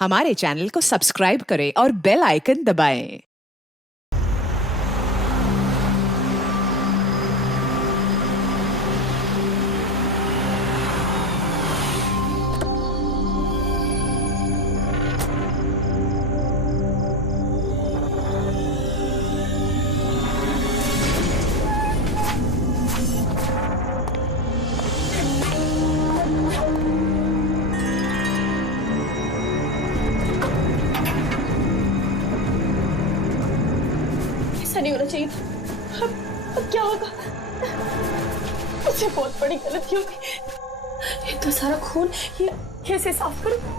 हमारे चैनल को सब्सक्राइब करें और बेल आइकन दबाएं। ऐसा नहीं होना चाहिए। अब क्या होगा? मुझसे बहुत बड़ी गलती होगी। इतना सारा खून ये कैसे साफ करूं?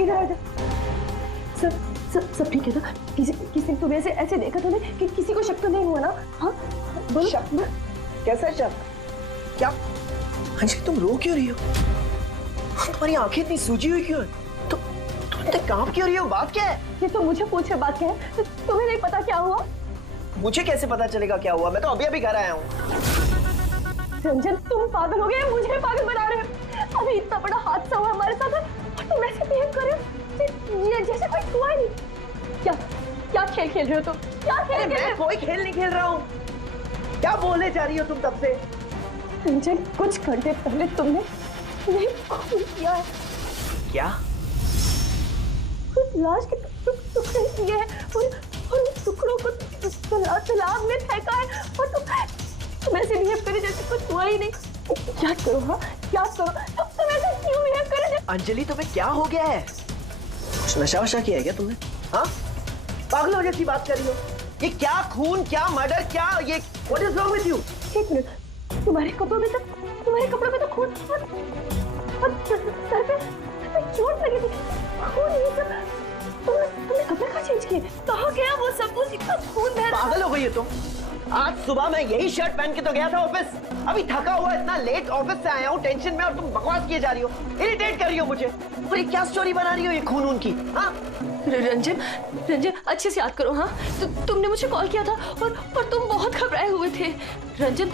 इधर आ जा। सब ठीक है ना? किसी तुम्हें ऐसे देखा तूने कि किसी को शक तो नहीं हुआ ना? हाँ बोलो। शक? कैसा शक? क्या अंजलि तुम रो क्यों रही हो? तुम्हारी आंखें इतनी सूजी हुई क्यों है? तुम इतने काम क्यों रही हो? बात क्या है? ये तो मुझे पूछे बात क्या है? तुम्हें नहीं पता क्या हुआ? मुझे कैसे पता चलेगा क्या हुआ? मैं तो अभी घर आया हूँ। रंजन तुम पागल हो गए, मुझे पागल बना रहे हो। अभी इतना बड़ा हादसा हुआ हमारे साथ और तुम ऐसे बिहेव कर रहे हो ये जैसे कोई हुआ ही नहीं। क्या खेल खेल रहे हो तुम? क्या खेल खेल रहे हो? कोई खेल नहीं खेल रहा हूँ। क्या बोले जा रही हो तुम तब से? रंजन कुछ घंटे पहले तुमने खून किया है। क्या? उस लाश के टुकड़े किए हैं और उन टुकड़ों को तालाब में फेंका है और तुम ऐसे बिहेव करे जैसे कुछ हुआ ही नहीं। क्या करो? हाँ क्या करो? तुम ऐसे क्यों बिहेव करे? अंजलि तुम्हें क्या हो गया है? कुछ नशा वशा किया है क्या तुमने? हाँ पागलों जैसी बात कर रही हो। ये क्या खून, क्या मर्डर, क्या ये what is wrong with you? एक मिनट, तुम्हारे कपड़ों में तो खून और सर पे चोट लगी थी। खून ये सब तुमने कपड़े कहाँ चेंज किए? कहाँ गया वो सब कुछ? इतना खून बह रहा। पागल हो गई हो तुम? आज सुबह मैं यही शर्ट पहन के तो गया था ऑफिस। अभी थका हुआ इतना लेट ऑफिस से आया हूँ टेंशन में और तुम बकवास किए जा रही हो, इरिटेट कर रही हो मुझे। और ये क्या स्टोरी बना रही हो ये खून की? हाँ रंजन अच्छे से याद करो। हाँ तुमने मुझे कॉल किया था और तुम बहुत घबराए हुए थे। रंजन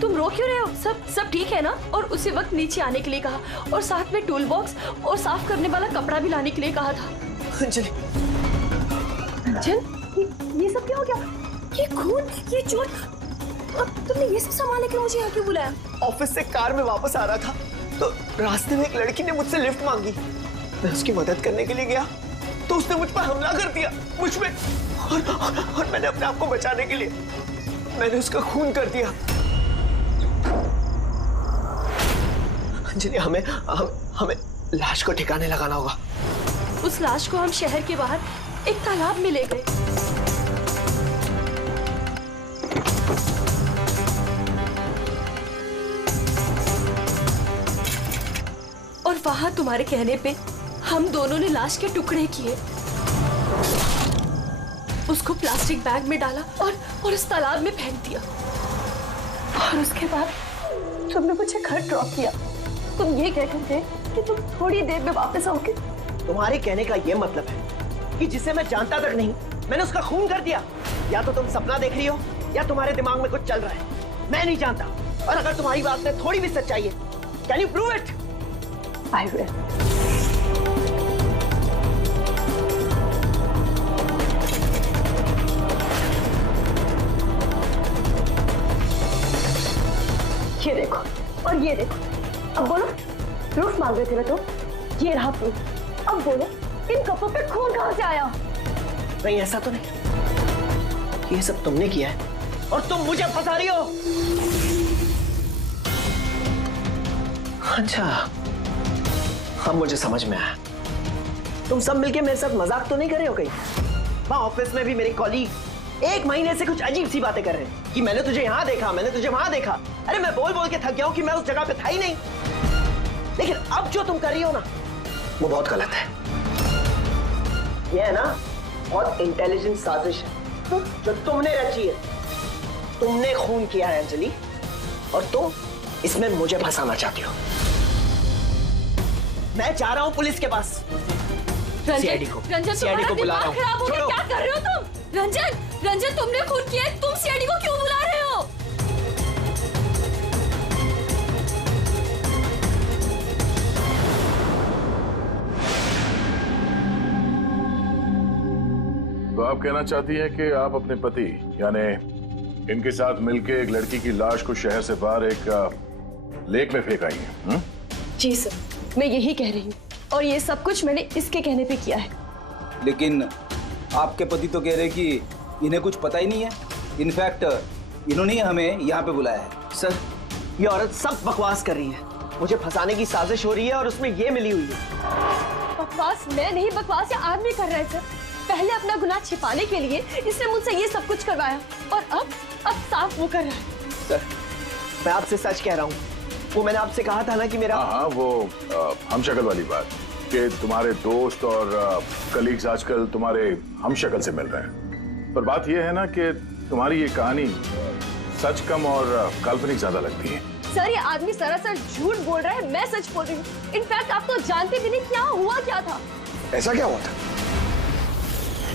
तुम रो क्यों रहे हो? सब ठीक है ना? और उसी वक्त नीचे आने के लिए कहा और साथ में टूल बॉक्स और साफ करने वाला कपड़ा भी लाने के लिए कहा था। अंजलि रंजन ये सब क्या हो गया? ये खून, ये चोट, अब तुमने ये सब संभालने के लिए मुझे यहाँ क्यों बुलाया? ऑफिस से कार में वापस आ रहा था तो रास्ते में एक लड़की ने मुझसे लिफ्ट मांगी। मैं उसकी मदद करने के लिए गया तो उसने मुझ पर हमला कर दिया, मुझ पे। और मैंने अपने आप को बचाने के लिए मैंने उसका खून कर दिया। अंजलि हमें लाश को ठिकाने लगाना होगा। उस लाश को हम शहर के बाहर एक तालाब में ले गए। और वहां तुम्हारे कहने पे हम दोनों ने लाश के टुकड़े किए, उसको प्लास्टिक बैग में डाला और उस तालाब में फेंक दिया। और उसके बाद तुमने मुझे घर ड्रॉप किया। तुम ये कह कर थे कि तुम थोड़ी देर में वापस आओगे। तुम्हारे कहने का ये मतलब है कि जिसे मैं जानता तक नहीं मैंने उसका खून कर दिया? या तो तुम सपना देख रही हो या तुम्हारे दिमाग में कुछ चल रहा है। मैं नहीं जानता। और अगर तुम्हारी बात में थोड़ी भी सच्चाई है, can you prove it? I will. ये देखो और ये देखो। अब बोलो, प्रूफ मांग रहे थे ना तो ये रहा प्रूफ। अब बोलो इन कपड़ों पे खून कहाँ से आया? नहीं ऐसा तो नहीं, ये सब तुमने किया है और तुम मुझे फंसा रही हो। अच्छा अब मुझे समझ में आया। तुम सब मिलके मेरे साथ मजाक तो नहीं कर रहे हो कहीं? वहां ऑफिस में भी मेरे कॉलीग 1 महीने से कुछ अजीब सी बातें कर रहे हैं कि मैंने तुझे यहाँ देखा, मैंने तुझे वहां देखा। अरे मैं बोल बोल के थक गया हूं कि मैं उस जगह पे था ही नहीं। लेकिन अब जो तुम कर रही हो ना वो बहुत गलत है। ये है ना बहुत इंटेलिजेंट साजिश है जो तुमने रची है। तुमने खून किया है अंजलि, और तुम इसमें मुझे फंसाना चाहती हो। मैं जा रहा हूं पुलिस के पास। सीआईडी को सीआईडी को बुला रहा हूं। खराब हो गया, क्या कर रहे हो तुम? रंजन तुमने खून किया है, तुम सीआईडी को क्यों बुला रहे हो? तो आप कहना चाहती हैं कि आप अपने पति यानी इनके साथ मिलकर एक लड़की की लाश को शहर से बाहर एक लेक में फेंक आई हैं? जी सर, मैं यही कह रही हूँ, और ये सब कुछ मैंने इसके कहने पे किया है। लेकिन आपके पति तो कह रहे कि इन्हें कुछ पता ही नहीं है। इनफैक्ट इन्होंने ही हमें यहाँ पे बुलाया है। सर, ये औरत सब बकवास कर रही है। मुझे फंसाने की साजिश हो रही है और उसमें ये मिली हुई है। बकवास मैं नहीं, बकवास ये आदमी कर रहा है सर। पहले अपना गुनाह छिपाने के लिए इसने मुझसे ये सब कुछ करवाया, और अब साफ वो कर रहा है। सर, मैं आपसे सच कह रहा हूँ। वो मैंने आपसे कहा था ना कि मेरा हाँ, वो हमशक्ल वाली बात कि तुम्हारे दोस्त और कलीग्स आजकल तुम्हारे हमशक्ल से मिल रहे हैं। पर बात यह है ना कि तुम्हारी ये कहानी सच कम और काल्पनिक ज्यादा लगती है। सर, ये आदमी सरासर झूठ बोल रहा है, मैं सच बोल रही हूँ। इनफैक्ट आप तो जानते भी नहीं क्या हुआ क्या था। ऐसा क्या हुआ था?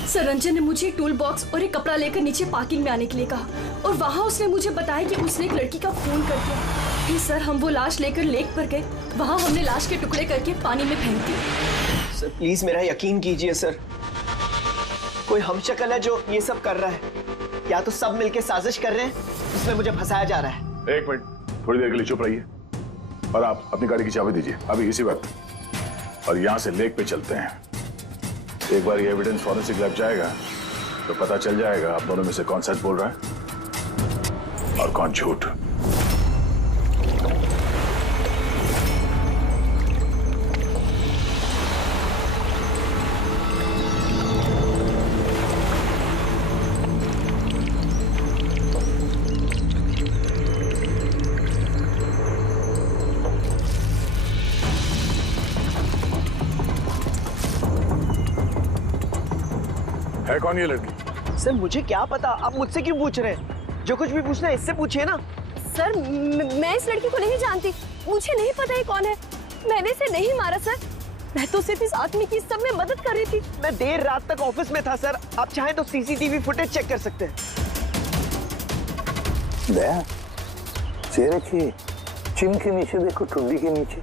सर, रंजन ने मुझे टूल बॉक्स और एक कपड़ा लेकर नीचे पार्किंग में आने के लिए कहा, और वहाँ उसने मुझे बताया कि उसने एक लड़की का खून कर दिया। फिर सर, हम वो लाश लेकर लेक पर गए। वहाँ हमने लाश के टुकड़े करके पानी में फेंक दी। सर, प्लीज मेरा यकीन कीजिए सर। कोई हमशक्ल है जो ये सब कर रहा है, या तो सब मिलके साजिश कर रहे हैं जिसमें मुझे फंसाया जा रहा है। एक मिनट, थोड़ी देर के लिए चुप रहिए और आप अपनी गाड़ी की चाबी दीजिए अभी इसी वक्त, और यहाँ से लेक पे चलते हैं। एक बार ये एविडेंस फॉरेंसिक लैब जाएगा तो पता चल जाएगा आप दोनों में से कौन सच बोल रहा है और कौन झूठ। है कौन ये लड़की? सर, मुझे क्या पता, आप मुझसे क्यों पूछ रहे हैं? जो कुछ भी पूछना है इससे पूछिए ना। सर, मैं इस लड़की को नहीं जानती, मुझे नहीं पता ये कौन है। मैंने इसे नहीं मारा सर, मैं तो सिर्फ इस आदमी की सब में मदद कर रही थी। मैं देर रात तक ऑफिस में था सर। आप चाहें तो सीसीटीवी फुटेज चेक कर सकते हैं। दया, चेहरे की चिन के नीचे देखो, ठुड्डी के नीचे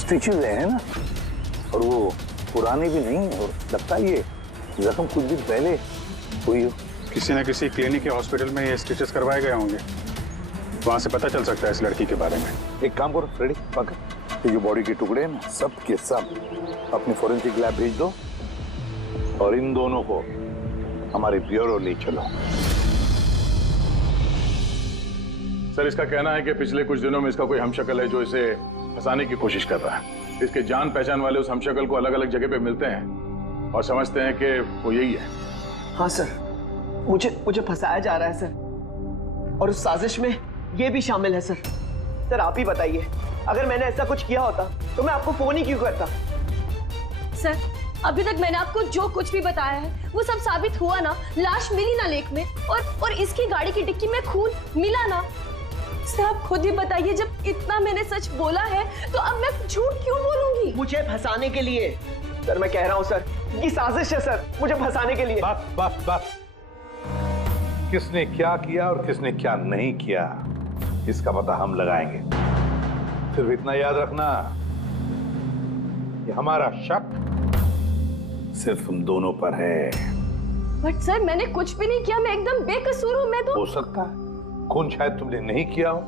स्टिचेस है ना, और वो पुरानी भी नहीं है, और लगता है ये जख्म कुछ दिन पहले हुई हो। किसी न किसी क्लिनिक या हॉस्पिटल में ये स्टिचेस करवाए गए होंगे, वहां से पता चल सकता है इस लड़की के बारे में। एक काम करो फ्रेडी, पकड़ ये जो बॉडी के टुकड़े हैं ना, सब के सब अपनी फोरेंसिक लैब भेज दो, और इन दोनों को हमारे ब्यूरो ले चलो। सर, इसका कहना है कि पिछले कुछ दिनों में इसका कोई हमशक्ल है जो इसे फंसाने की कोशिश कर रहा है। इसके जान पहचान वाले उस हमशक्ल को अलग अलग जगह पे मिलते हैं और समझते हैं कि वो यही है। हाँ सर, मुझे फंसाया जा रहा है सर, और उस साजिश में ये भी शामिल है सर। सर, आप ही बताइए, अगर मैंने ऐसा कुछ किया होता तो मैं आपको फोन ही क्यों करता? सर, अभी तक मैंने आपको जो कुछ भी बताया है वो सब साबित हुआ ना। लाश मिली ना लेक में, और इसकी गाड़ी की डिक्की में खून मिला ना। सर, आप खुद ही बताइए, जब इतना मैंने सच बोला है तो अब मैं झूठ क्यों बोलूंगी? मुझे फंसाने के लिए। सर, मैं कह रहा हूँ सर, ये साजिश है सर, मुझे फंसाने के लिए। बस किसने क्या किया और किसने क्या नहीं किया, इसका पता हम लगाएंगे। सिर्फ इतना याद रखना कि हमारा शक सिर्फ हम दोनों पर है। बट सर, मैंने कुछ भी नहीं किया, मैं एकदम बेकसूर हूँ। मैं तो हो सकता है खून शायद तुमने नहीं किया हो,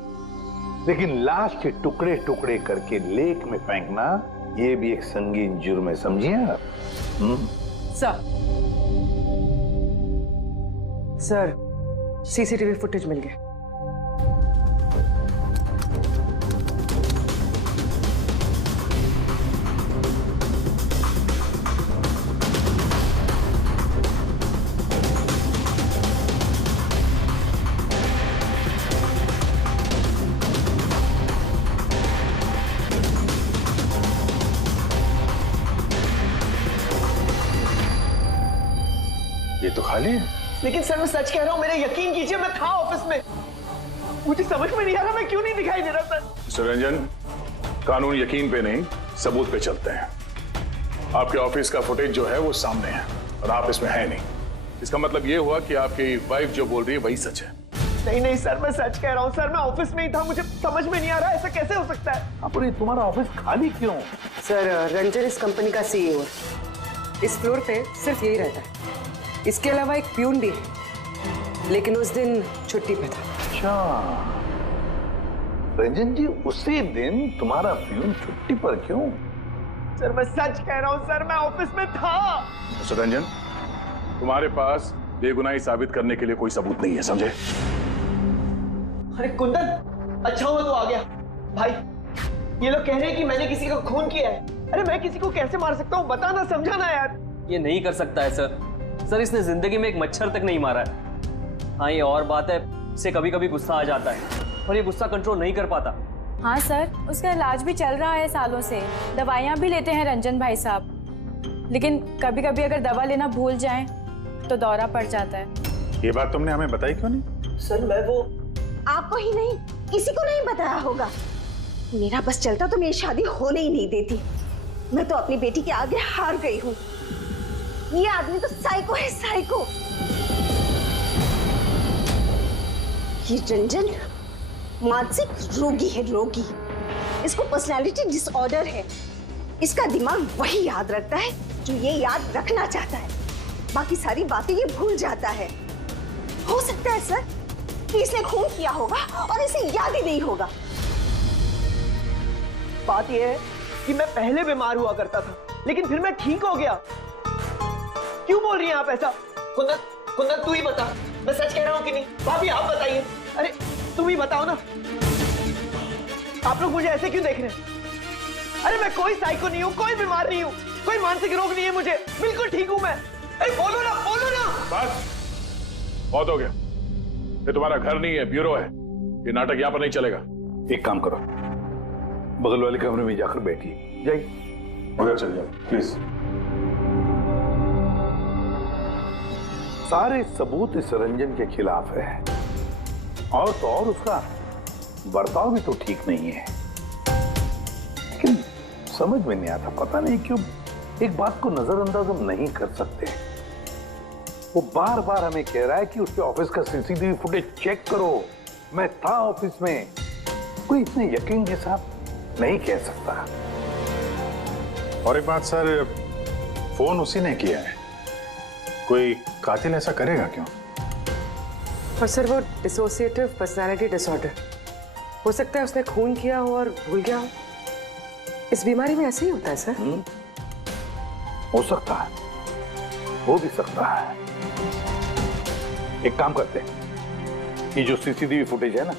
लेकिन लाश के टुकड़े टुकड़े करके लेक में फेंकना ये भी एक संगीन जुर्म है, समझिए आप? सर, सीसीटीवी फुटेज मिल गया। ये तो खाली है। लेकिन सर मैं सच कह रहा हूँ, मेरे यकीन कीजिए मैं था ऑफिस में। मुझे समझ में नहीं आ रहा मैं क्यों नहीं दिखाई दे रहा सर। मिस्टर रंजन, कानून यकीन पे नहीं सबूत पे चलते हैं। आपके ऑफिस का फुटेज जो है वो सामने है और आप इसमें है नहीं। इसका मतलब ये हुआ कि आपकी वाइफ जो बोल रही है वही सच है। नहीं नहीं सर, मैं सच कह रहा हूँ सर, मैं ऑफिस में ही था, मुझे समझ में नहीं आ रहा ऐसा कैसे हो सकता है। और ये तुम्हारा ऑफिस खाली क्यों? सर रंजन इस कंपनी का सीईओ है। इस फ्लोर पे सिर्फ यही रहता है। इसके अलावा एक प्यून भी है, लेकिन उस दिन छुट्टी पे था। अच्छा रंजन जी, उसी दिन तुम्हारा प्यून छुट्टी पर क्यों? सर मैं सच कह रहा हूँ सर, मैं ऑफिस में था। मिस्टर रंजन, तुम्हारे पास बेगुनाही साबित करने के लिए कोई सबूत नहीं है, समझे? अरे कुंदन, अच्छा हुआ तो आ गया। भाई ये लोग कह रहे हैं कि मैंने किसी का खून किया है। अरे मैं किसी को कैसे मार सकता हूँ, बताना, समझाना यार। ये नहीं कर सकता है सर। इसने जिंदगी में एक मच्छर तक नहीं मारा है। हाँ, ये और बात है, इसे कभी कभी गुस्सा आ जाता है और ये गुस्सा कंट्रोल नहीं कर पाता। हाँ सर, उसका इलाज भी चल रहा है सालों से, दवाइयाँ भी लेते हैं रंजन भाई साहब। लेकिन कभी कभी अगर दवा लेना भूल जाएं तो दौरा पड़ जाता है। ये बात तुमने हमें बताई क्यों नहीं? सर मैं वो आपको ही नहीं, किसी को नहीं बताया होगा। मेरा बस चलता तो मेरी शादी होने ही नहीं देती। मैं तो अपनी बेटी के आगे हार गई हूँ। ये आदमी तो साइको है, साइको। ये रंजन मानसिक रोगी है, रोगी। इसको पर्सनालिटी डिसऑर्डर है। इसका दिमाग वही याद रखता है जो ये याद रखना चाहता है, बाकी सारी बातें ये भूल जाता है। हो सकता है सर कि इसने खून किया होगा और इसे याद ही नहीं होगा। बात यह है कि मैं पहले बीमार हुआ करता था, लेकिन फिर मैं ठीक हो गया। क्यों बोल रही हैं आप ऐसा? कुंदन, कुंदन तू ही बता, मैं सच कह रहा हूँ कि नहीं? भाभी आप बताइए। अरे तुम ही बताओ ना, आप लोग मुझे ऐसे क्यों देख रहे हैं? अरे मैं कोई साइको नहीं हूँ, कोई बीमार नहीं हूँ, कोई मानसिक रोग नहीं है मुझे, बिल्कुल ठीक हूँ मैं। अरे बोलो ना, बोलो ना। बस बहुत हो गया। ये तुम्हारा घर नहीं है, ब्यूरो है। ये नाटक यहाँ पर नहीं चलेगा। एक काम करो, बगल वाले कमरे में जाकर बैठिए। जाइए, उधर चल जाओ प्लीज। सारे सबूत इस रंजन के खिलाफ है, और तो और उसका बर्ताव भी तो ठीक नहीं है। लेकिन समझ में नहीं आता, पता नहीं क्यों एक बात को नजरअंदाज हम नहीं कर सकते। वो बार बार हमें कह रहा है कि उसके ऑफिस का सीसीटीवी फुटेज चेक करो, मैं था ऑफिस में। कोई इतने यकीन के साथ नहीं कह सकता। और एक बात सर, फोन उसी ने किया है। कोई कातिल ऐसा करेगा क्यों? और सर वो डिसोसिएटिव पर्सनालिटी डिसऑर्डर, हो सकता है उसने खून किया हो और भूल गया हो। इस बीमारी में ऐसे ही होता है सर। हो सकता है, हो भी सकता है। एक काम करते हैं, ये जो सीसीटीवी फुटेज है ना,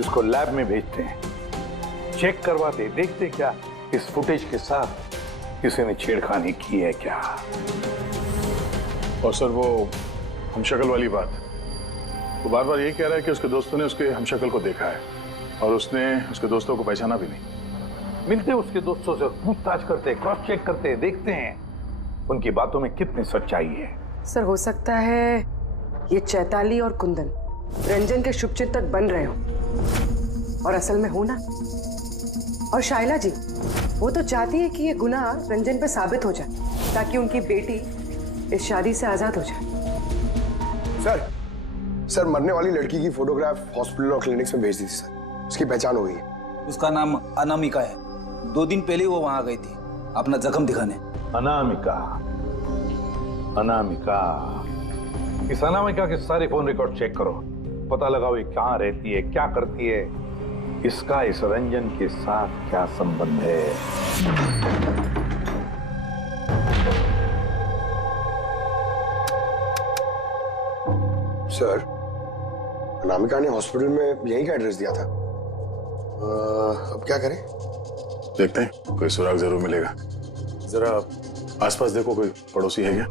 इसको लैब में भेजते हैं, चेक करवाते, देखते क्या इस फुटेज के साथ किसी ने छेड़खानी की है क्या। और सर वो हमशक्ल वाली बात, वो बार बार ये कह रहा है कि उसके दोस्तों ने उसके हमशक्ल को देखा है और उसने उसके दोस्तों को पहचाना भी नहीं। मिलते उसके दोस्तों से पूछताछ करते, क्रॉस चेक करते, देखते हैं उनकी बातों में कितनी सच्चाई है। सर हो सकता है ये चैताली और कुंदन रंजन के शुभचिंतक बन रहे हो और असल में हो ना। और शाइला जी, वो तो चाहती है कि ये गुनाह रंजन पे साबित हो जाए ताकि उनकी बेटी इस शादी से आजाद हो जाए। सर मरने वाली लड़की की फोटोग्राफ हॉस्पिटल और क्लिनिक्स में भेज दी थी सर, उसकी पहचान हो गई है। उसका नाम अनामिका है। 2 दिन पहले वो वहां गई थी अपना जख्म दिखाने। अनामिका, अनामिका, इस अनामिका के सारे फोन रिकॉर्ड चेक करो, पता लगाओ ये कहाँ रहती है, क्या करती है, इसका इस रंजन के साथ क्या संबंध है। सर अनामिका ने हॉस्पिटल में यहीं का एड्रेस दिया था। अब क्या करें? देखते हैं, कोई सुराग जरूर मिलेगा। जरा आसपास देखो, कोई पड़ोसी है क्या?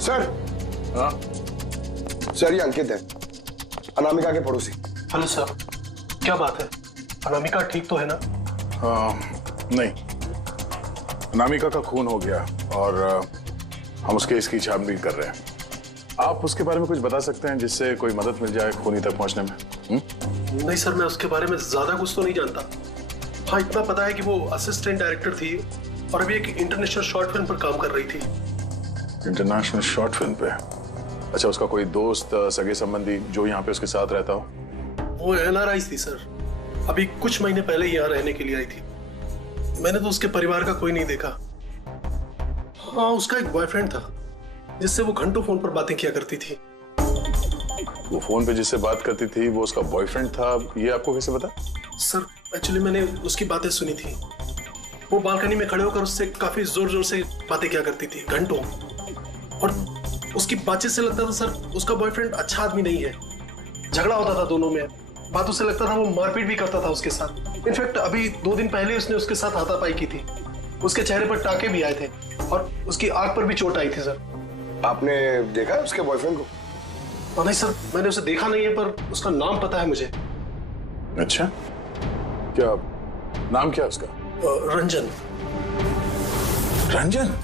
सर, हाँ सर ये अंकित है, अनामिका के पड़ोसी। हेलो सर, क्या बात है? अनामिका ठीक तो है ना? नहीं, अनामिका का खून हो गया और हम उसके इसकी छानबीन कर रहे हैं। आप उसके बारे में कुछ बता सकते हैं जिससे कोई मदद मिल जाए खूनी तक पहुंचने में? नहीं सर, मैं उसके बारे में ज्यादा कुछ तो नहीं जानता। हाँ, इतना पता है कि वो असिस्टेंट डायरेक्टर थी और अभी एक इंटरनेशनल शॉर्ट फिल्म पर काम कर रही थी। इंटरनेशनल शॉर्ट फिल्म पे? अच्छा, उसका कोई दोस्त सगे संबंधी जो यहाँ पे उसके साथ रहता हो? वो NRI थी सर, अभी कुछ महीने पहले यहाँ रहने के लिए आई थी। मैंने तो उसके परिवार का कोई नहीं देखा। हाँ, उसका एक बॉयफ्रेंड था जिससे वो घंटों फोन पर बातें किया करती थी। वो फोन पे जिससे बात करती थी वो उसका बॉयफ्रेंड था, ये आपको कैसे पता? सर एक्चुअली मैंने उसकी बातें सुनी थी। वो बालकनी में खड़े होकर उससे काफी जोर जोर से बातें किया करती थी घंटों, और उसकी बातचीत से लगता था सर उसका बॉयफ्रेंड अच्छा आदमी नहीं है। झगड़ा होता था दोनों में, बातों से लगता था वो मारपीट भी करता था उसके साथ। इनफैक्ट अभी 2 दिन पहले उसने उसके साथ हाथापाई की थी। उसके चेहरे पर टाके भी आए थे और उसकी आंख पर भी चोट आई थी सर। आपने देखा उसके बॉयफ्रेंड को? नहीं सर, मैंने उसे देखा नहीं है, पर उसका नाम पता है मुझे। अच्छा, क्या नाम क्या उसका? रंजन। रंजन?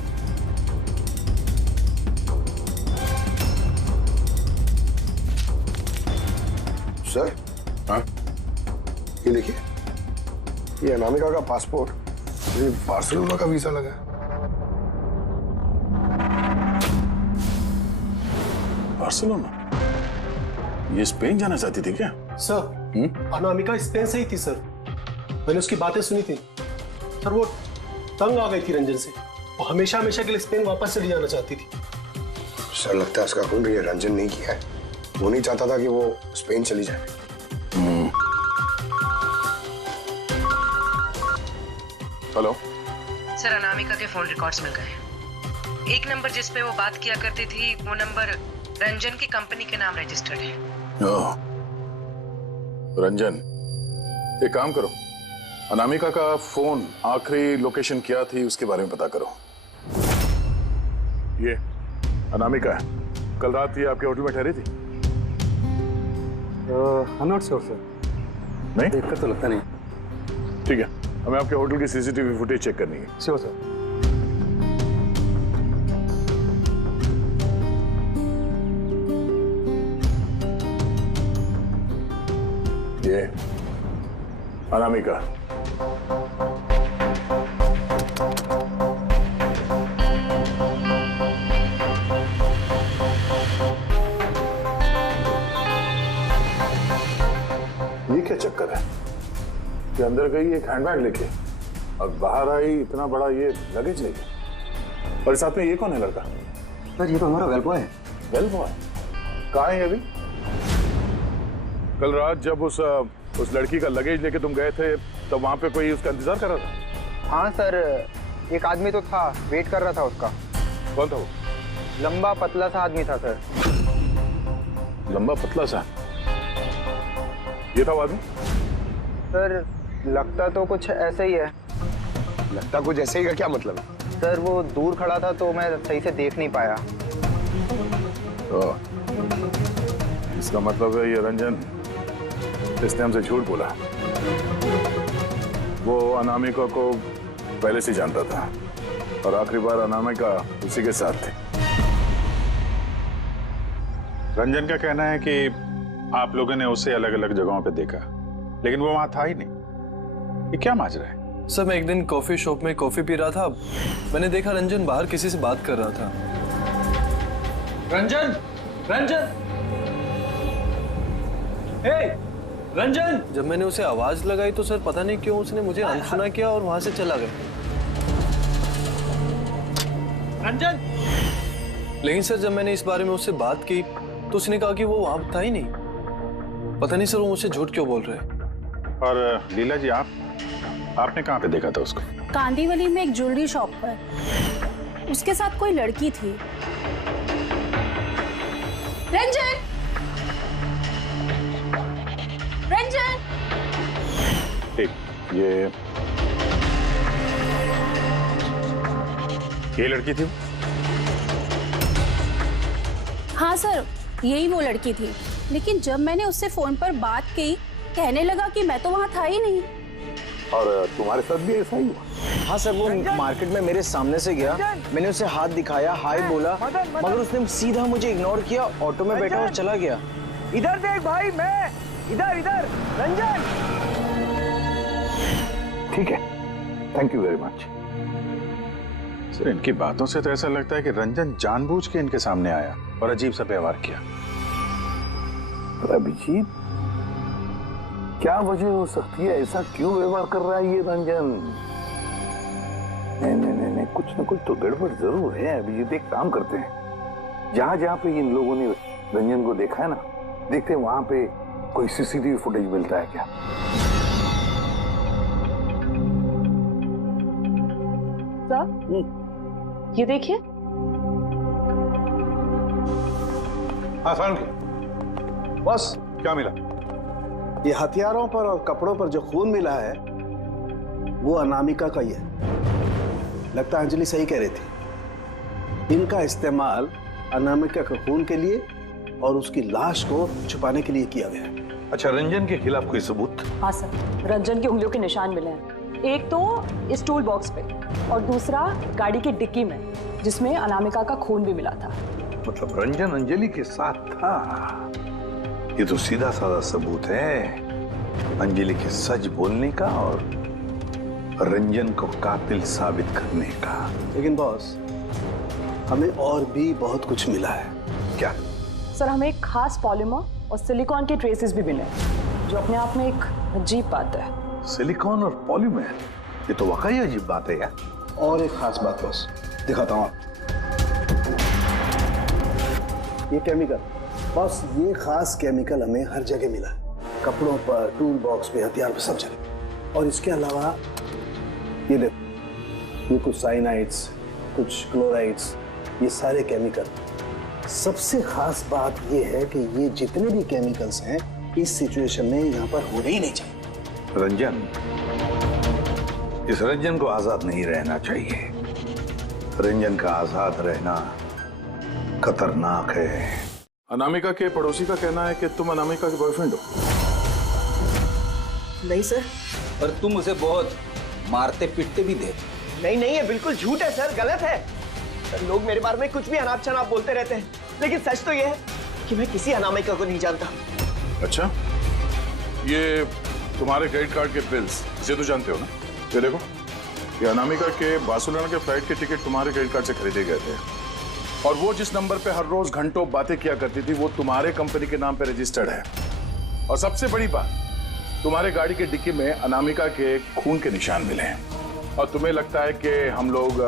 सर, हाँ? ये देखिए, ये अनामिका का पासपोर्ट, ये बार्सिलोना का वीजा लगा है। बार्सिलोना? ये स्पेन जाना चाहती थी क्या? सर, अनामिका स्पेन से ही थी सर। मैंने उसकी बातें सुनी थी सर। वो तंग आ गई थी रंजन से। वो हमेशा हमेशा के लिए स्पेन वापस चली जाना चाहती थी। सर लगता है उसका खून ये रंजन नहीं किया है। वो नहीं चाहता था कि वो स्पेन चली जाए। हेलो सर, अनामिका के फोन रिकॉर्ड्स मिल गए। एक नंबर जिस पे वो बात किया करती थी वो नंबर रंजन की कंपनी के नाम रजिस्टर्ड है। ओह, रंजन, एक काम करो, अनामिका का फोन आखिरी लोकेशन क्या थी उसके बारे में पता करो। ये अनामिका है, कल रात ये आपके होटल में ठहरी थी? आई नॉट श्योर सर, नहीं देखकर तो लगता नहीं। ठीक है, हमें आपके होटल की CCTV फुटेज चेक करनी है। Sure sir. ये अनामिका। ये क्या चक्कर है कि अंदर गई एक हैंडबैग लेके और बाहर आई इतना बड़ा ये लगेज लेके, और साथ में ये कौन है लड़का? सर ये तो हमारा वेल बॉय है। वेल बॉय कहाँ है अभी? कल रात जब उस लड़की का लगेज लेके तुम गए थे तब वहां पे कोई उसका इंतजार कर रहा था? हाँ सर, एक आदमी तो था, वेट कर रहा था उसका। कौन था वो? लंबा पतला सा आदमी था सर। लंबा पतला सा? ये था वो आदमी? सर लगता तो कुछ ऐसा ही है। लगता कुछ ऐसे ही का क्या मतलब है? सर वो दूर खड़ा था तो मैं सही से देख नहीं पाया। इसका मतलब है ये रंजन, इसने हमसे झूठ बोला। वो अनामिका को पहले से जानता था और आखिरी बार अनामिका उसी के साथ थी। रंजन का कहना है कि आप लोगों ने उसे अलग अलग जगहों पे देखा, लेकिन वो वहां था ही नहीं। ये क्या माजरा है? सर मैं एक दिन कॉफी शॉप में कॉफी पी रहा था, मैंने देखा रंजन बाहर किसी से बात कर रहा था। रंजन, रंजन, हे, रंजन! जब मैंने उसे आवाज लगाई तो सर पता नहीं क्यों उसने मुझे अनसुना किया और वहां से चला गया। रंजन! लेकिन सर जब मैंने इस बारे में उससे बात की तो उसने कहा कि वो वहां था ही नहीं। पता नहीं सर वो मुझसे झूठ क्यों बोल रहे हैं। और लीला जी, आपने कहाँ पे देखा था उसको? कांदीवली में एक ज्वेलरी शॉप पर, उसके साथ कोई लड़की थी। रंजन! रंजन! ठीक, ये लड़की थी? हाँ सर, यही वो लड़की थी, लेकिन जब मैंने उससे फोन पर बात की, कहने लगा कि मैं तो वहाँ था ही नहीं। और तुम्हारे साथ भी ऐसा ही हुआ? हाँ सर, वो मार्केट में मेरे सामने से गया, मैंने उसे हाथ दिखाया, हाय बोला, मगर उसने सीधा मुझे इग्नोर किया, ऑटो में बैठा और चला गया। इधर देख भाई, मैं इधर इधर। रंजन, ठीक है, thank you very much. Sir, इनकी बातों से तो ऐसा लगता है कि रंजन जानबूझ के इनके सामने आया और अजीब सा व्यवहार किया। अभिजीत, क्या वजह हो सकती है? ऐसा क्यों व्यवहार कर रहा है ये रंजन? नहीं, कुछ न कुछ तो गड़बड़ जरूर है। अभिजीत, एक काम करते हैं, जहां जहां पे इन लोगों ने रंजन को देखा है ना, देखते हैं वहां पे कोई सीसीटीवी फुटेज मिलता है क्या। ये देखिए। हाँ सर, बस क्या मिला? ये हथियारों पर और कपड़ों पर जो खून मिला है वो अनामिका का ही है। लगता है अंजलि सही कह रही थी, इनका इस्तेमाल अनामिका के खून के लिए और उसकी लाश को छुपाने के लिए किया गया है। अच्छा, रंजन के खिलाफ कोई सबूत? हाँ सर, रंजन की उंगलियों के निशान मिले हैं। एक तो इस टूल बॉक्स पे और दूसरा गाड़ी की डिक्की में, जिसमें अनामिका का खून भी मिला था। मतलब रंजन अंजलि के साथ था। ये तो सीधा साधा सबूत है अंजलि के सच बोलने का और रंजन को कातिल साबित करने का। लेकिन बॉस, हमें और भी बहुत कुछ मिला है। क्या? सर, हमें एक खास पॉलीमर और सिलिकॉन के ट्रेसेस भी मिले, जो अपने आप में एक अजीब बात है। सिलिकॉन और पॉलीमर, ये तो वाकई अजीब बात है यार। और एक खास बात बॉस, दिखाता हूँ आप। ये केमिकल बॉस, ये खास केमिकल हमें हर जगह मिला है, कपड़ों पर, टूल बॉक्स पे, हथियार पे, सब जगह। और इसके अलावा ये देखो, ये कुछ साइनाइड्स, कुछ क्लोराइड्स, ये सारे केमिकल। सबसे खास बात ये है कि ये जितने भी केमिकल्स हैं इस सिचुएशन में यहाँ पर होने ही नहीं चाहिए। रंजन, इस रंजन को आजाद नहीं रहना चाहिए। रंजन का आजाद रहना खतरनाक है। अनामिका के पड़ोसी का कहना है कि तुम अनामिका के बॉयफ्रेंड हो। नहीं सर। पर तुम उसे बहुत मारते पीटते भी थे। नहीं, ये बिल्कुल झूठ है सर, गलत है। सर, लोग मेरे बारे में कुछ भी अनाप शनाप बोलते रहते हैं, लेकिन सच तो ये है कि मैं किसी अनामिका को नहीं जानता। अच्छा, ये तुम्हारे क्रेडिट कार्ड के बिल्स, इसे तो जानते हो ना? ये देखो, ये अनामिका के बार्सिलोना के फ्लाइट के टिकट तुम्हारे क्रेडिट कार्ड से खरीदे गए थे, और वो जिस नंबर पे हर रोज घंटों बातें किया करती थी वो तुम्हारे कंपनी के नाम पे रजिस्टर्ड है। और सबसे बड़ी बात, तुम्हारे गाड़ी के डिक्की में अनामिका के खून के निशान मिले हैं। और तुम्हें लगता है कि हम लोग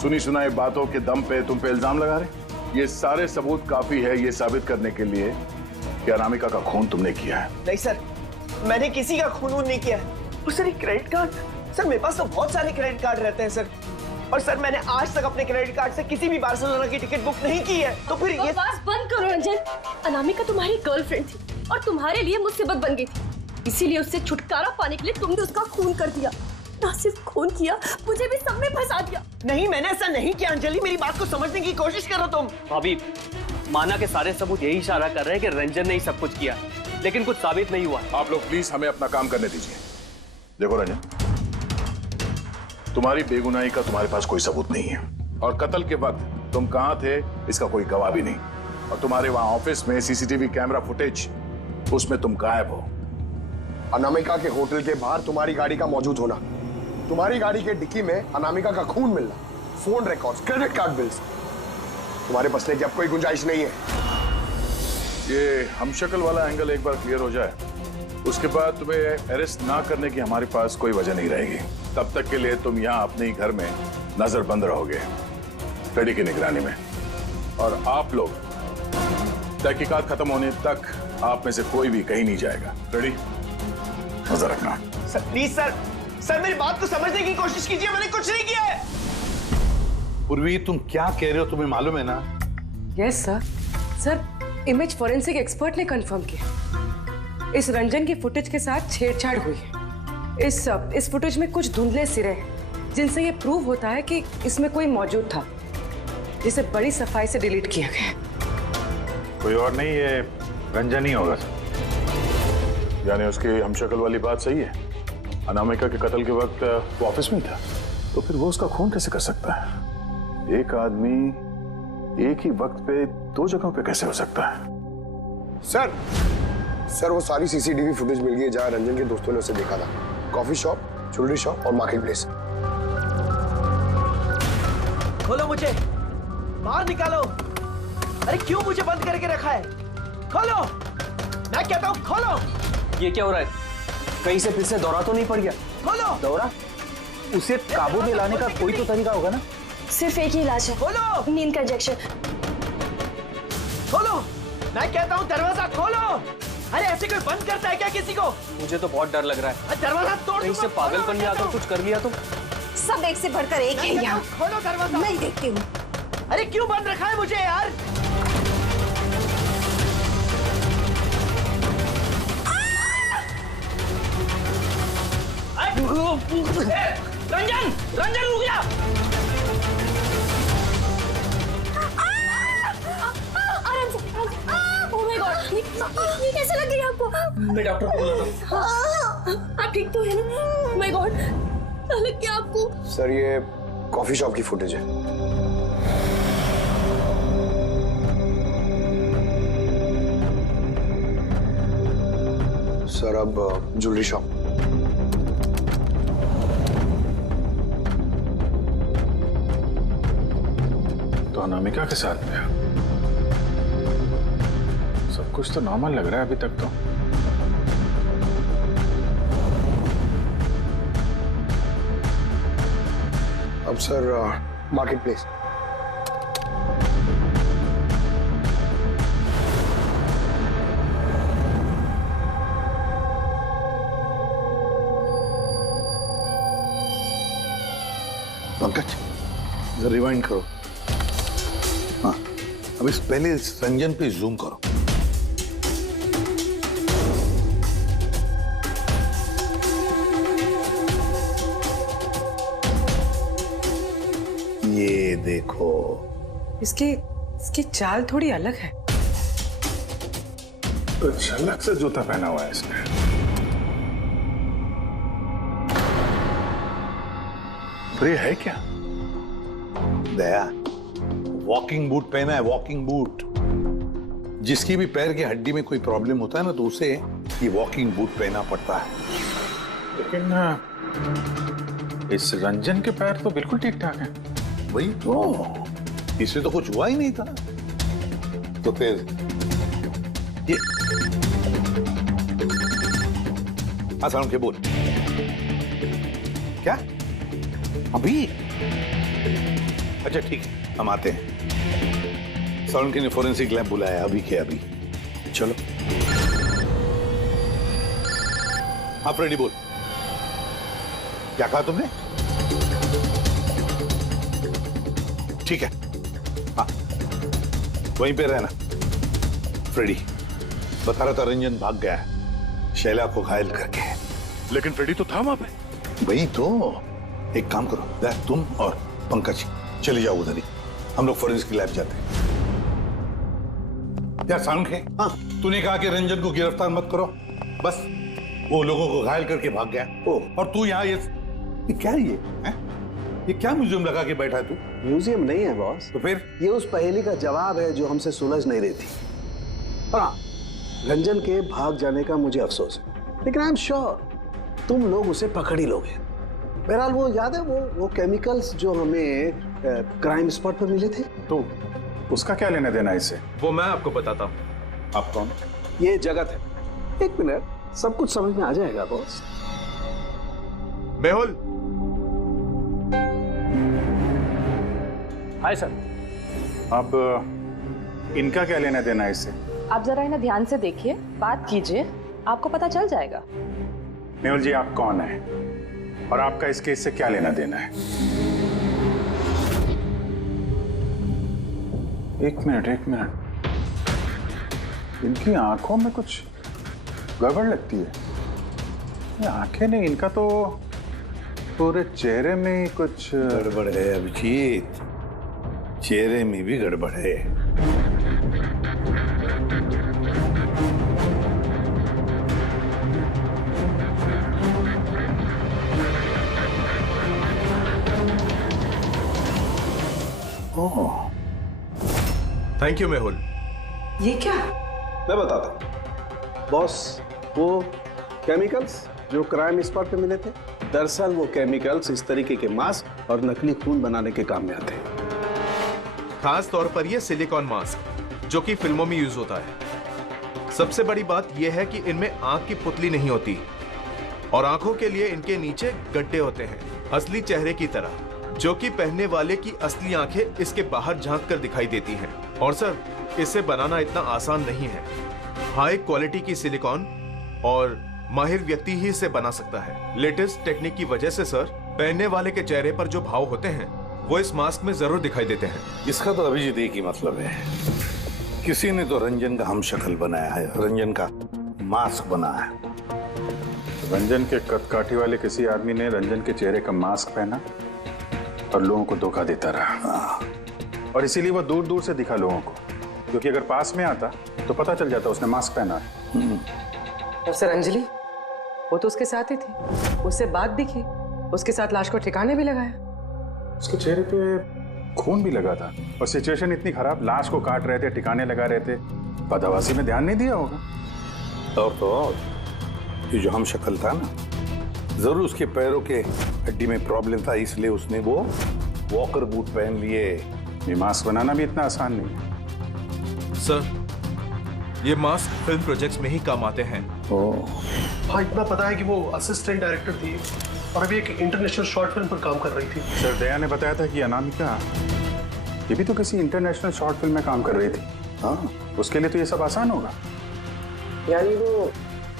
सुनी सुनाई बातों के दम पे तुम पे इल्जाम लगा रहे? ये सारे सबूत काफी है ये साबित करने के लिए कि अनामिका का खून तुमने किया है। नहीं सर, मैंने किसी का खून नहीं किया है। और सर, ये क्रेडिट कार्ड, सर मेरे पास तो बहुत सारे क्रेडिट कार्ड रहते हैं सर, और सर मैंने आज तक अपने क्रेडिट कार्ड से किसी भी बार्सिलोना की टिकट बुक नहीं की है। तो फिर ये बकवास बंद करो रंजन। अनामिका तुम्हारी गर्लफ्रेंड थी और तुम्हारे लिए मुसीबत बन गई थी, इसीलिए उससे छुटकारा पाने के लिए तुमने उसका खून कर दिया। ना सिर्फ खून किया, मुझे भी सब में फंसा दिया। नहीं, मैंने ऐसा नहीं किया। अंजलि, मेरी बात को समझने की कोशिश करो तुम। भाभी, माना के सारे सबूत यही इशारा कर रहे हैं कि रंजन ने ही सब कुछ किया, लेकिन कुछ साबित नहीं हुआ। आप लोग प्लीज हमें अपना काम करने दीजिए। देखो रंजन, तुम्हारी बेगुनाही का तुम्हारे पास कोई सबूत नहीं है, और कत्ल के वक्त तुम कहां थे इसका कोई गवाह भी नहीं, और तुम्हारे वहां ऑफिस में सीसीटीवी कैमरा फुटेज, उसमें तुम गायब हो। अनामिका के होटल के बाहर तुम्हारी गाड़ी का मौजूद होना, तुम्हारी गाड़ी के डिक्की में अनामिका का खून मिलना, phone records, credit card bills, तुम्हारे बचने की अब कोई गुंजाइश नहीं है। ये हमशक्ल वाला एंगल एक बार क्लियर हो जाए, उसके बाद तुम्हें अरेस्ट ना करने की हमारे पास कोई वजह नहीं रहेगी। तब तक के लिए तुम यहाँ अपने ही घर में नजरबंद रहोगे, फ्रेडी की निगरानी में, और आप लोग तहकीकात खत्म होने तक आप में से कोई भी कहीं नहीं जाएगा। फ्रेडी, नजर रखना। सर प्लीज सर मेरी बात को समझने की कोशिश कीजिए, मैंने कुछ नहीं किया है। पूर्वी, तुम क्या कह रहे हो तुम्हें मालूम है ना? Yes sir. Sir, image forensic expert ने कंफर्म किया, इस रंजन की फुटेज के साथ छेड़छाड़ हुई है। इस फुटेज में कुछ धुंधले सिरे हैं, जिनसे ये प्रूव होता है कि इसमें कोई मौजूद था, जिसे बड़ी सफाई से डिलीट किया गया। कोई और नहीं, ये रंजन ही होगा सर। यानी उसकी हमशक्ल वाली बात सही है, अनामिका के कत्ल के वक्त वो ऑफिस में था, तो फिर वो उसका खून कैसे कर सकता है? एक आदमी एक ही वक्त पे दो जगहों पे कैसे हो सकता है? सर वो सारी सीसीटीवी फुटेज मिल गई है जहां रंजन के दोस्तों ने उसे देखा था। कॉफी शॉप, ज्वेलरी शॉप और मार्केट प्लेस। खोलो मुझे, बाहर निकालो। अरे क्यों मुझे बंद करके रखा है? खोलो, मैं कहता हूँ खोलो। ये क्या हो रहा है? कहीं से फिर से दौरा तो नहीं पड़ गया? खोलो। दौरा? उसे काबू में लाने का कोई तो तरीका होगा ना? सिर्फ एक ही इलाज है। खोलो। नींद का इंजेक्शन। खोलो, मैं कहता हूँ दरवाजा खोलो। अरे ऐसे कोई बंद करता है क्या किसी को? मुझे तो बहुत डर लग रहा है। दरवाजा तोड़। कहीं से पागलपन में आकर कुछ कर लिया तो? सब एक से बढ़कर एक है यहाँ। खोलो दरवाजा। मैं देखती हूँ। अरे क्यों बंद रखा है मुझे यार? रंजन, रंजन रुक जा। आराम से। ओह माय गॉड, ये कैसे लग गई आपको? मैं डॉक्टर को बुलाता हूँ। आप ठीक तो है ना? माय गॉड, लग गया आपको? सर ये कॉफी शॉप की फुटेज है। सर अब ज्वेलरी शॉप। तो अनामिका के साथ में सब कुछ तो नॉर्मल लग रहा है अभी तक तो। अब सर मार्केट प्लेस। पंकज जरा रिवाइंड करो। हाँ, अब इस पहले इस रंजन पे जूम करो। ये देखो, इसकी चाल थोड़ी अलग है। तो झलक से जूता पहना हुआ है इसने। पर ये है क्या? दया, वॉकिंग बूट पहना है, वॉकिंग बूट। जिसकी भी पैर की हड्डी में कोई प्रॉब्लम होता है ना, तो उसे ये वॉकिंग बूट पहना पड़ता है। लेकिन इस रंजन के पैर तो बिल्कुल ठीक ठाक हैं। वही तो, इससे तो कुछ हुआ ही नहीं था। तो फिर ये आसान के बोल क्या अभी? अच्छा ठीक है, हम आते हैं। सोलंकी ने फोरेंसिक लैब बुलाया, अभी के अभी। चलो हाँ फ्रेडी बोल, क्या कहा तुमने? ठीक है, हाँ वहीं पे रहना। फ्रेडी बता रहा था रंजन भाग गया है शैला को घायल करके। लेकिन फ्रेडी तो था वहां पे। वही तो, एक काम करो, तुम और पंकज चले जाओ उधर ही, हम लोग फोरेंसिक लैब जाते हैं। यार साउंड है, हाँ तूने कहा कि रंजन को गिरफ्तार मत करो, बस वो लोगों को घायल करके भाग गया। और तू यहाँ ये क्या है? ये क्या म्यूजियम लगा के बैठा है तू? म्यूजियम नहीं है बॉस। तो फिर? ये उस पहेली का जवाब है जो हमसे सुलझ नहीं रही थी। हाँ, रंजन के भाग जाने का मुझे अफसोस है, लेकिन आई एम श्योर तुम लोग उसे पकड़ ही लोगे। बहरहाल वो याद है वो केमिकल्स जो हमें क्राइम स्पॉट पर मिले थे? तो उसका क्या लेना देना इससे? वो मैं आपको बताता हूँ। आप कौन? ये जगत है। एक मिनट, सब कुछ समझ में आ जाएगा बॉस। मेहुल। Hi sir. अब इनका क्या लेना देना है इससे? आप जरा इन्हें ध्यान से देखिए, बात कीजिए, आपको पता चल जाएगा। मेहुल जी आप कौन है और आपका इस केस से क्या लेना देना है? एक मिनट, इनकी आंखों में कुछ गड़बड़ लगती है। ये आंखें नहीं, इनका तो पूरे चेहरे में ही कुछ गड़बड़ है अभिजीत, चेहरे में भी गड़बड़ है। Thank you Mehul. ये क्या? मैं बताता हूँ बॉस, वो केमिकल्स जो क्राइम स्पॉट पे मिले थे, दरअसल वो केमिकल्स इस तरीके के मास्क और नकली खून बनाने के काम में आते हैं। खास तौर पर ये सिलिकॉन मास्क जो कि फिल्मों में यूज होता है। सबसे बड़ी बात यह है कि इनमें आंख की पुतली नहीं होती और आंखों के लिए इनके नीचे गड्ढे होते हैं, असली चेहरे की तरह, जो कि पहनने वाले की असली आंखें इसके बाहर झांक कर दिखाई देती हैं। और सर, इसे बनाना इतना आसान नहीं है। हाई क्वालिटी की सिलिकॉन और माहिर व्यक्ति ही इसे बना सकता है। लेटेस्ट टेक्निक की वजह से सर, पहनने वाले के चेहरे पर जो भाव होते हैं वो इस मास्क में जरूर दिखाई देते हैं। इसका तो अभिजीत एक ही मतलब है, किसी ने तो रंजन का हमशक्ल बनाया है, रंजन का मास्क बना है। रंजन के कदकाठी वाले किसी आदमी ने रंजन के चेहरे का मास्क पहना और लोगों को धोखा देता रहा, और इसीलिए वो दूर दूर से दिखा लोगों को, क्योंकि अगर पास में आता तो पता चल जाता उसने मास्क पहना है। और सर अंजलि, वो तो उसके साथ ही थी, उससे बात भी की, उसके साथ लाश को ठिकाने भी लगाया। उसके चेहरे पे खून भी लगा था और सिचुएशन इतनी खराब, लाश को काट रहे थे, ठिकाने लगा रहे थे, बदहवासी में ध्यान नहीं दिया होगा। और तो और ये जो हमशक्ल था ना, जरूर उसके पैरों के हड्डी में प्रॉब्लम था, इसलिए उसने वो वॉकर बूट पहन लिए। ये मास्क बनाना भी इतना आसान नहीं है सर। ये मास्क फिल्म प्रोजेक्ट्स में ही काम आते हैं। हाँ, इतना पता है कि वो असिस्टेंट डायरेक्टर थी और अभी एक इंटरनेशनल शॉर्ट फिल्म पर काम कर रही थी। सर, दया ने बताया था कि अनामिका ये भी तो किसी इंटरनेशनल शॉर्ट फिल्म में काम कर रही थी। हाँ, उसके लिए तो ये सब आसान होगा। यानी वो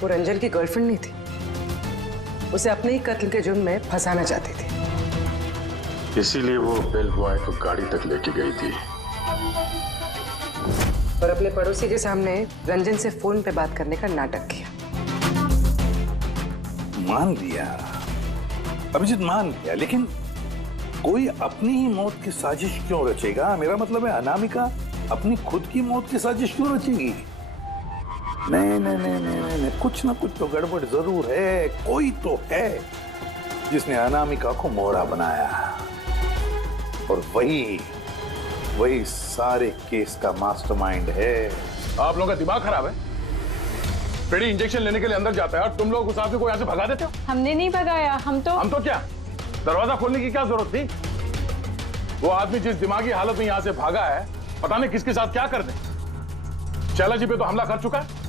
रंजन की गर्लफ्रेंड नहीं थी, उसे अपने ही कत्ल के जुर्म में फंसाना चाहती थी, इसीलिए वो बेल बॉय को गाड़ी तक लेके गई थी और अपने पड़ोसी के सामने रंजन से फोन पे बात करने का नाटक किया। मान लिया अभिजीत, मान लिया, लेकिन कोई अपनी ही मौत की साजिश क्यों रचेगा? मेरा मतलब है अनामिका अपनी खुद की मौत की साजिश क्यों रचेगी? नहीं नहीं नहीं नहीं नहीं, कुछ ना कुछ तो गड़बड़ जरूर है। कोई तो है जिसने अनामिका को मोहरा बनाया, और वही सारे केस का मास्टरमाइंड है। आप लोगों का दिमाग खराब है। फ्रेडी इंजेक्शन लेने के लिए अंदर जाता है और तुम लोग उस आदमी को यहाँ से भगा देते हो। हमने नहीं भगाया, हम तो क्या दरवाजा खोलने की क्या जरूरत थी? वो आदमी जिस दिमागी हालत में यहाँ से भागा है, पता नहीं किसके साथ क्या कर दे। शैला जी पे तो हमला कर चुका है।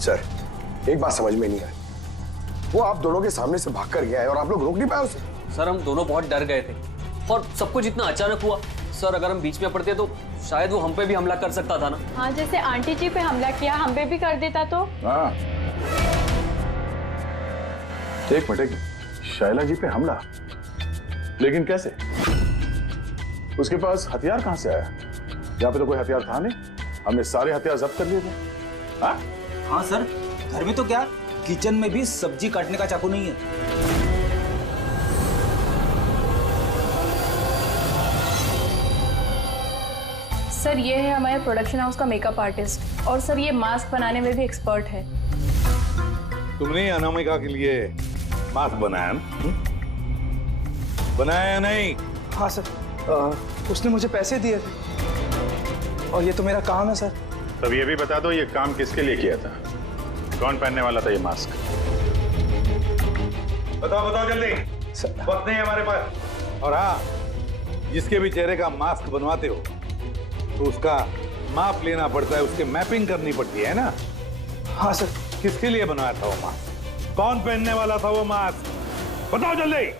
सर, एक बात समझ में नहीं आई, वो आप दोनों के सामने से भाग कर गया है और आप लोग रोक नहीं पाए उसे। सर, हम दोनों बहुत डर गए थे और सब कुछ इतना अचानक हुआ। सर, अगर हम बीच में पड़ते तो शायद वो हम पे भी हमला कर सकता था ना। हाँ, जैसे आंटी जी पे हमला किया, हम पे भी कर देता तो। हाँ, एक मिनट, शैला जी पे हमला, लेकिन कैसे? उसके पास हथियार कहां से आया? यहाँ पे तो कोई हथियार था नहीं, हमने सारे हथियार जब्त कर लिए थे। हाँ? हाँ सर, घर में तो क्या, किचन में भी सब्जी काटने का चाकू नहीं है। सर, ये है हमारे प्रोडक्शन हाउस का मेकअप आर्टिस्ट, और सर ये मास्क बनाने में भी एक्सपर्ट है। तुमने अनामिका के लिए मास्क बनाया ना? बनाया नहीं? हाँ सर, उसने मुझे पैसे दिए थे और ये तो मेरा काम है सर। तब ये भी बता दो, ये काम किसके लिए किया था? कौन पहनने वाला था ये मास्क? बताओ जल्दी, वक्त नहीं है हमारे पास। और हाँ, जिसके भी चेहरे का मास्क बनवाते हो तो उसका माप लेना पड़ता है, उसके मैपिंग करनी पड़ती है ना? हाँ सर। किसके लिए बनवाया था वो मास्क? कौन पहनने वाला था वो मास्क? बताओ जल्दी।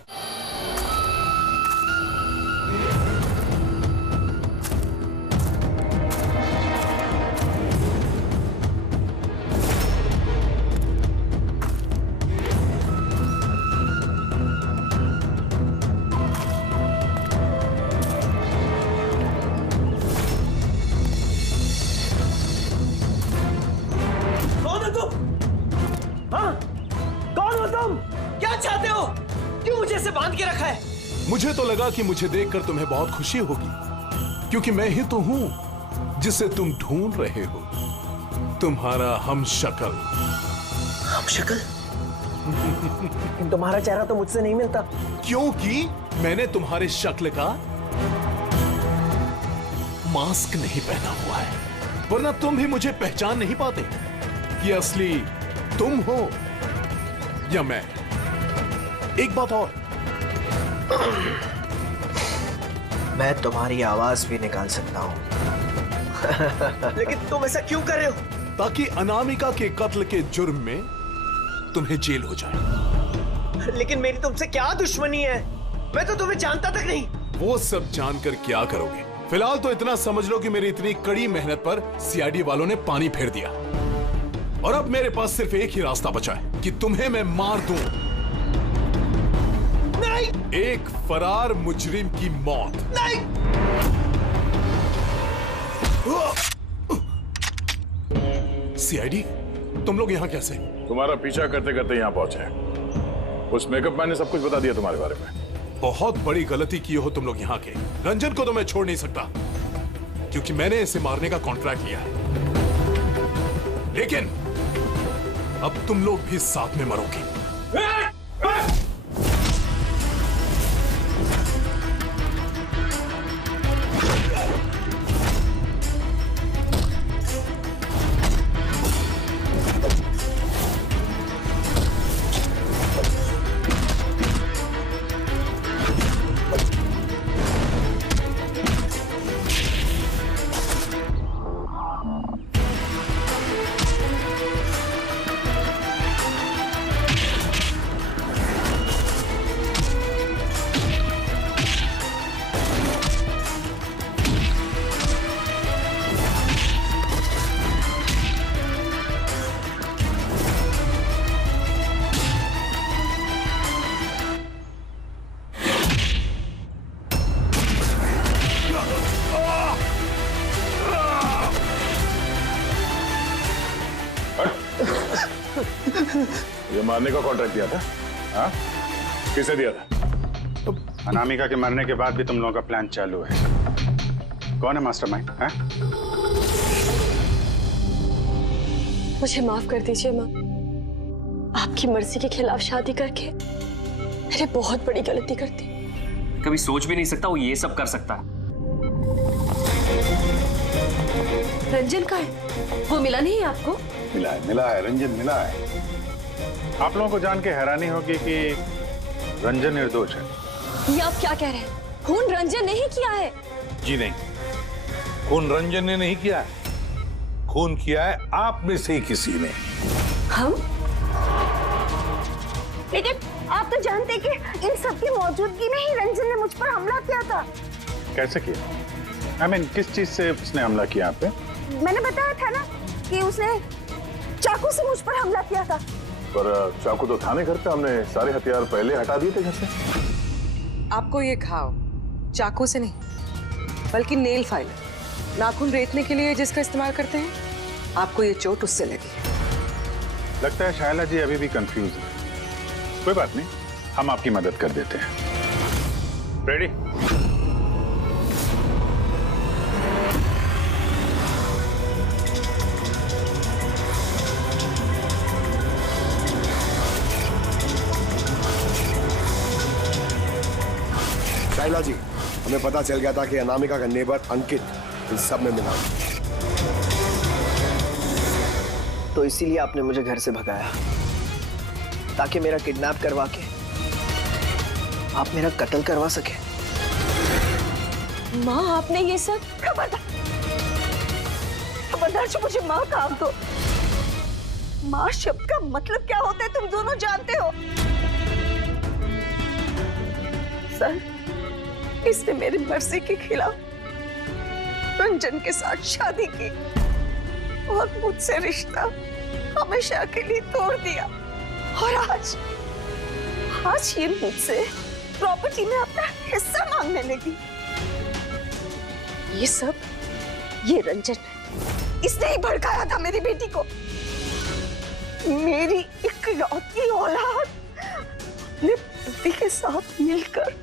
मुझे तो लगा कि मुझे देखकर तुम्हें बहुत खुशी होगी, क्योंकि मैं ही तो हूं जिसे तुम ढूंढ रहे हो, तुम्हारा हमशक्ल। हमशक्ल? तुम्हारा चेहरा तो मुझसे नहीं मिलता। क्योंकि मैंने तुम्हारे शक्ल का मास्क नहीं पहना हुआ है, वरना तुम भी मुझे पहचान नहीं पाते कि असली तुम हो या मैं। एक बात और, मैं तुम्हारी आवाज भी निकाल सकता हूं। लेकिन तुम ऐसा क्यों कर रहे हो? ताकि अनामिका के कत्ल के जुर्म में तुम्हें जेल हो जाए। लेकिन मेरी तुमसे क्या दुश्मनी है? मैं तो तुम्हें जानता तक नहीं। वो सब जानकर क्या करोगे? फिलहाल तो इतना समझ लो कि मेरी इतनी कड़ी मेहनत पर सीआईडी वालों ने पानी फेर दिया, और अब मेरे पास सिर्फ एक ही रास्ता बचा है कि तुम्हें मैं मार दूं। नहीं! एक फरार मुजरिम की मौत। नहीं! सीआईडी, तुम लोग यहाँ कैसे? तुम्हारा पीछा करते करते यहाँ पहुंचे। उस मेकअप मैन ने सब कुछ बता दिया तुम्हारे बारे में। बहुत बड़ी गलती की हो तुम लोग यहाँ के। रंजन को तो मैं छोड़ नहीं सकता, क्योंकि मैंने इसे मारने का कॉन्ट्रैक्ट लिया है। लेकिन अब तुम लोग भी साथ में मरोगे। ये मारने का कॉन्ट्रैक्ट दिया था? हाँ? किसे दिया था? तो अनामिका के मरने के बाद भी तुम लोगों का प्लान चालू है। कौन है मास्टरमाइंड? हाँ? मुझे माफ कर दीजिए माँ। आपकी मर्जी के खिलाफ शादी करके मैंने बहुत बड़ी गलती कर दी। कभी सोच भी नहीं सकता वो ये सब कर सकता है। रंजन का है? वो मिला नहीं है आपको? मिला है, रंजन मिला है। आप लोगों को जान के हैरानी होगी कि रंजन निर्दोष है। ये आप क्या कह रहे हैं? खून रंजन ने ही किया है? जी नहीं, खून रंजन ने नहीं किया है, खून किया है आप में से ही किसी ने। हम? लेकिन आप तो जानते कि इन सब की मौजूदगी में ही रंजन ने मुझ पर हमला किया था। कैसे किया? I mean, किस चीज से उसने हमला किया आप पे? मैंने बताया था ना कि उसने चाकू से मुझ पर हमला किया था। पर चाकू तो था नहीं घर पे, हमने सारे हथियार पहले हटा दिए थे घर से। आपको ये घाव चाकू से नहीं बल्कि नेल फाइलर, नाखून रेतने के लिए जिसका इस्तेमाल करते हैं, आपको ये चोट उससे लगी। लगता है शायला जी अभी भी कंफ्यूज है। कोई बात नहीं, हम आपकी मदद कर देते हैं। रेडी? शाइला जी, हमें पता चल गया था कि अनामिका का नेबर अंकित इन सब में मिला, तो इसीलिए आपने मुझे घर से भगाया, ताकि मेरा किडनैप करवा के आप मेरा कत्ल करवा सके। माँ, आपने ये सब? खबरदार जो मुझे माँ काम दो। माँ शब्द का मतलब क्या होता है तुम दोनों जानते हो। सर, इसने मेरी मर्जी के खिलाफ रंजन के साथ शादी की और मुझसे रिश्ता हमेशा के लिए तोड़ दिया, और आज ये मुझसे प्रॉपर्टी में अपना हिस्सा मांगने लगी। ये रंजन, इसने ही भड़काया था मेरी बेटी को। मेरी इकलौती औलाद अपने पति के साथ मिलकर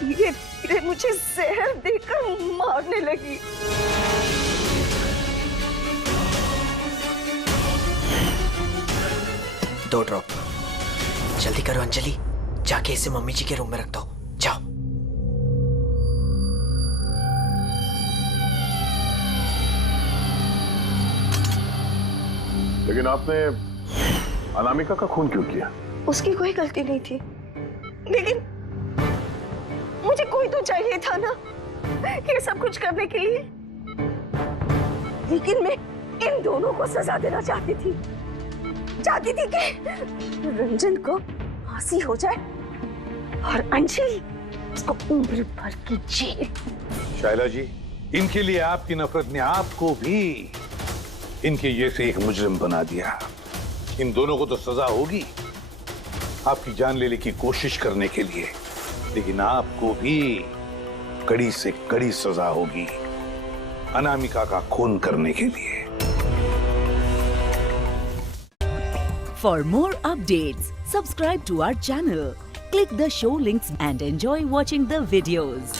धीरे धीरे मुझे जहर देकर मारने लगी। दो ड्रॉप। जल्दी करो अंजलि, जाके इसे मम्मी जी के रूम में रख दो। जाओ। लेकिन आपने अनामिका का खून क्यों किया? उसकी कोई गलती नहीं थी, लेकिन मुझे कोई तो चाहिए था ना ये सब कुछ करने के लिए। लेकिन मैं इन दोनों को सजा देना चाहती थी कि रंजन को फांसी हो जाए और अंजलि उसको उम्र भर की जेल। शायला जी, इनके लिए आपकी नफरत ने आपको भी इनके जैसे एक मुजरिम बना दिया। इन दोनों को तो सजा होगी आपकी जान लेने की कोशिश करने के लिए, लेकिन आपको भी कड़ी से कड़ी सजा होगी अनामिका का खून करने के लिए। For more updates, subscribe to our channel, click the show links and enjoy watching the videos.